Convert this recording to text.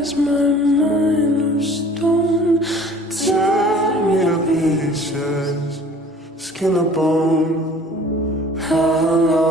has my mind of stone. Tear me to pieces, skin and bone. How long?